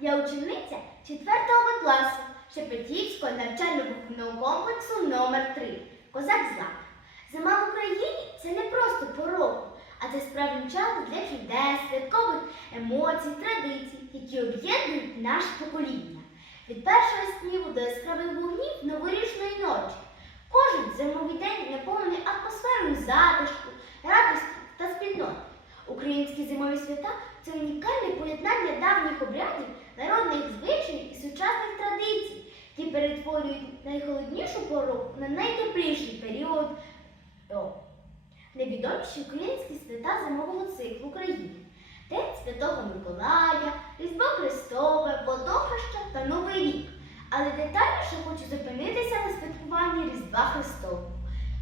Я учениця 4 класу Шепетівського навчально-виховного комплексу номер 3 Козак Злак. Зима в Україні це не просто порог, а це справжній час для чудес, святкових емоцій, традицій, які об'єднують наше покоління. Від першого снігу до яскравих вогнів новорічної ночі. Кожен зимовий день наповнений атмосферою затишку, радості та спільноти. Українські зимові свята це унікальне поєднання давніх обрядів, народних звичаїв і сучасних традицій, які перетворюють найхолоднішу пору на найтепліший період року. Найвідоміші українські свята зимового циклу України. День Святого Миколая, Різдво Христове, Водохреща та Новий рік. Але детальніше хочу зупинитися на святкуванні Різдва Христового.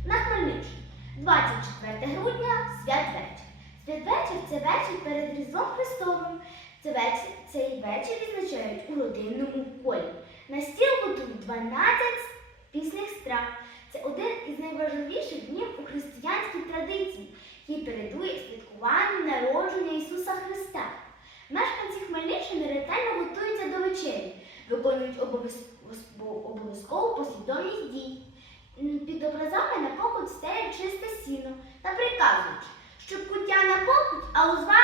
На Хмельниччині 24 грудня святвечір. Святвечір це вечір перед Різдвом Христовим. Це вечір, цей вечір відзначають у родинному колі. На стіл готують 12 пісних страв. Це один із найважливіших днів у християнській традиції, який передує святкуванню народження Ісуса Христа. Мешканці Хмельниччини ретельно готуються до вечері, виконують обов'язкову послідовність дій. Під образами на покут стелять чисте сіно та приказують, щоб куття на покут, а узвар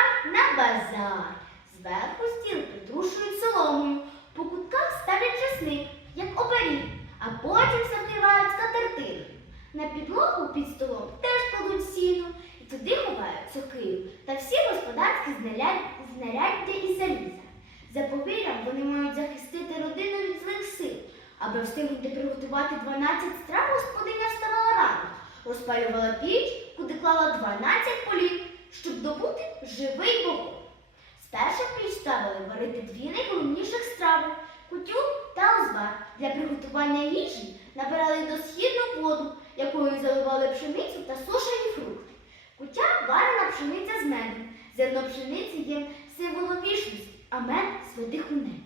знаряддя і заліза. За повір'ям вони мають захистити родину від злих сил. Аби встигнути приготувати 12 страв, господиня вставала рано, розпалювала піч, куди клала 12 полів, щоб добути живий вогонь. Спершу піч ставили варити дві найголовніших страви кутю та узвар. Для приготування їжі набирали досхідну воду, якою заливали пшеницю та сушені фрукти. Кутя варена пшениця з медом. Зерно пшениці є символом вічності, а мед святих у небі.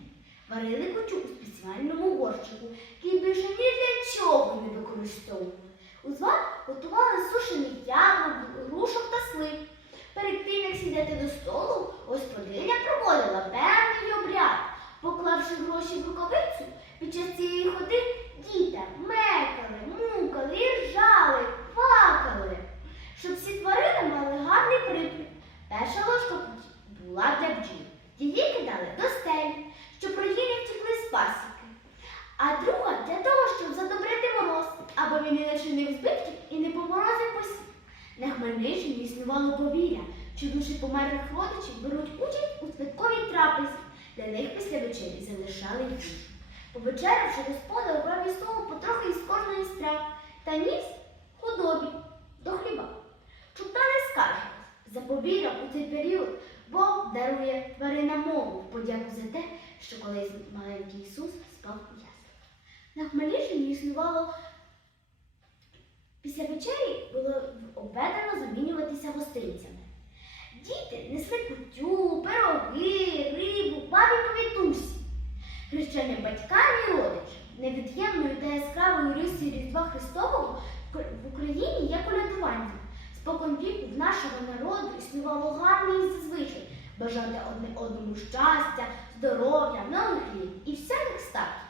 Варили кутю у спеціальному горщику, який більше ні для чого не використовували. Узвар готували з сушених ягод, грушок та слив. Перед тим, як сідати до столу, господиня проводила певний обряд. Поклавши гроші в рукавицю, під час цієї ходи Хмельниччині існувало повір'я, що душі померлих родичів беруть участь у святковій трапезі. Для них після вечері залишали їжу. Повечерявши, господар брав із столу потрохи із кожної страв та ніс худобі до хліба. Чута не скаржилась. За повір'ям у цей період Бог дарує тваринам мову в подяку за те, що колись маленький Ісус спав у яслах. На Хмельниччині існувало Після вечері було обведено замінюватися гостинцями. Діти несли кутю, пироги, рибу, бабі повітусі. Хрещеним батькам і родичам невід'ємною та яскравою рисою Різдва Христового в Україні є колядування. Спокон віку в нашого народу існувало гарний зазвичай бажати одне одному щастя, здоров'я, нових літ і всяких статків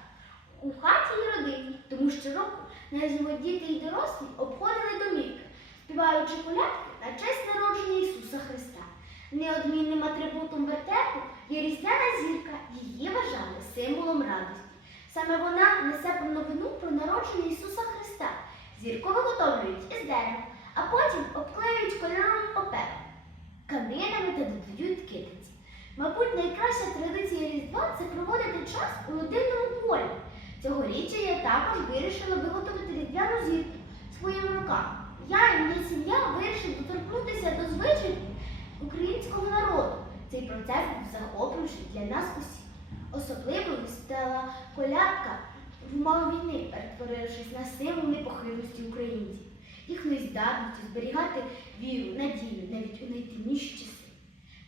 у хаті і родині, тому що року навіть діти і дорослі обходили домівки, співаючи колядки на честь народження Ісуса Христа. Неодмінним атрибутом вертепу є різдвяна зірка, її вважали символом радості. Саме вона несе про новину про народження Ісуса Христа. Зірку виготовлюють із дерева, а потім обклеюють кольоровим папером, камінами та додають китиці. Мабуть, найкраща традиція Різдва це проводити час у родинному полі. Цьогоріччя я також вирішила виготовити різдвяну зірку своїми руками. Я і моя сім'я вирішили доторкнутися до звичаїв українського народу. Цей процес був захоплюючий для нас усіх. Особливою стала колядка в мову війни, перетворившись на символ непохилості українців, їхньої здатності зберігати віру, надію навіть у найтемніші часи.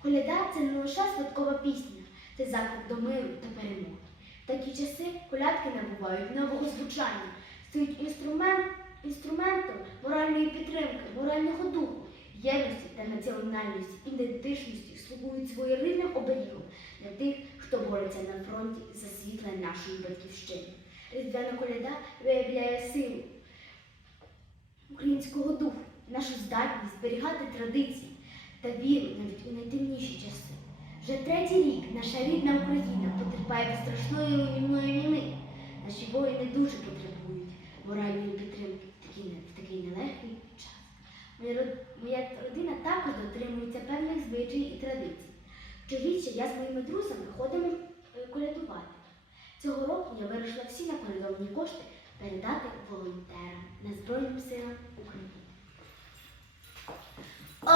Коляда це не лише святкова пісня, це заклик до миру та перемоги. В такі часи колядки набувають нового звучання, стають інструмент, інструментом моральної підтримки, морального духу, єдності та національності, ідентичності, слугують своєрідним оберігом для тих, хто бореться на фронті за світле нашої батьківщини. Різдвяна коляда виявляє силу українського духу, нашу здатність зберігати традиції та віру навіть у найтемніші часи. Вже третій рік наша рідна Україна потерпає від страшної руйнівної війни. Наші воїни дуже потребують моральної підтримки в такий, в такий нелегкий час. Моя, родина також дотримується певних звичаїв і традицій. Щоріччя я з моїми друзями ходимо е, колядувати. Цього року я вирішила всі наколядовані кошти передати волонтерам на Збройним силам України. О,